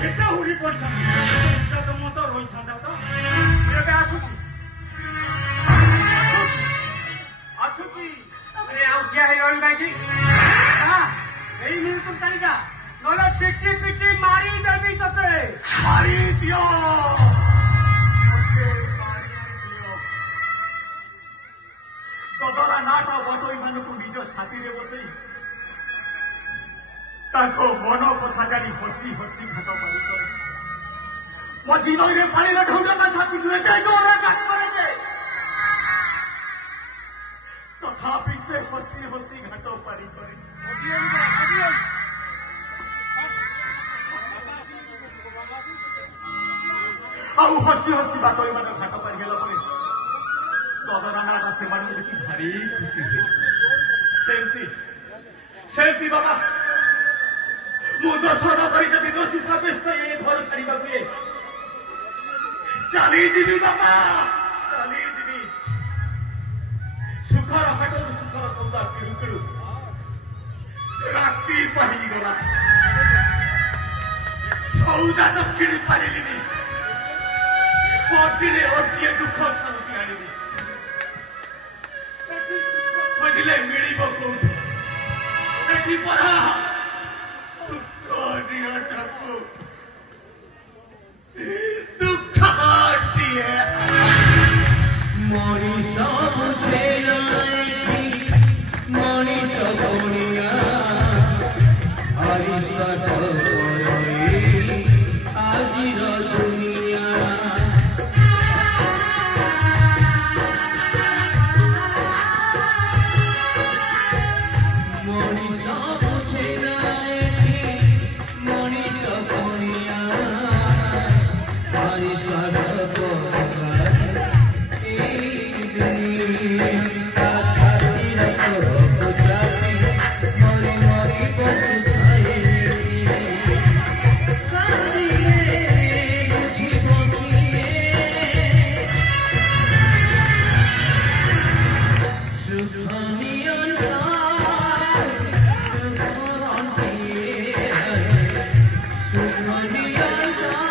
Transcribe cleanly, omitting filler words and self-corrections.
କେତେ ହୁରି ପଡ଼ିଛନ୍ତି ତ ମୁଁ ତ ରହିଥାନ୍ତା ତ ଏବେ ଆସୁଛି ଆସୁଛି ଆଉ ଠିଆ ହେଇଗଲି ନାଇଁ ଏଇ ମିନିଟ ତାଲିକା ନହେଲେ ପିଟି ପିଟି ମାରି ଦେବି ତତେ ମାରି ଦିଅ ଦଦରା ନାଟ ବଟୋଇମାନଙ୍କୁ ନିଜ ଛାତିରେ ବସେଇ ତାଙ୍କ ମନ କଥା ଜାଣି ହସି ହସି ଘାଟ ପାରି କରେ ମଝି ନଈରେ ପାଣିର ଢୌର ତା ଛାତିକୁ ଏତେ ଜୋର ଆଘାତ କରେ ଯେ ତଥାପି ସେ ହସି ହସି ଘାଟ ପାରି କରେ ଆଉ ହସି ହସି ବାଟୋଇମାନ ଘାଟ ପାରିଗଲା ପରେ ଦଦରା ନାଟ ସେମାନଙ୍କୁ ଦେଖି ଭାରି ଖୁସି ହୁଏ ସେମିତି ବାବା ମୁଁ ଦୋଷ ନ କରି ଯଦି ଦୋଷୀ ସାବ୍ୟସ୍ତ ଏ ଘର ଛାଡ଼ିବାକୁ ହୁଏ ଚାଲିଯିବି ବାପା ଚାଲିଯିବି ସୁଖର ହାଟରୁ ସୁଖର ସୌଦା କିଣୁ କିଣୁ ରାତି ପାହିଗଲା ସୌଦା ତ କିଣି ପାରିଲିନି ଅଟିରେ ଅଟିଏ ଦୁଃଖ ସାମଗ୍ରୀ ଆଣିବି ଖୋଜିଲେ ମିଳିବ କୋଉଠି ଏଠି ପରା মনিষ বুঝে মনিষ বনিয়া হরিষট আজির দুনিয়া মনিষ বুঝে মনিষ বনিয়া হরিষট Money,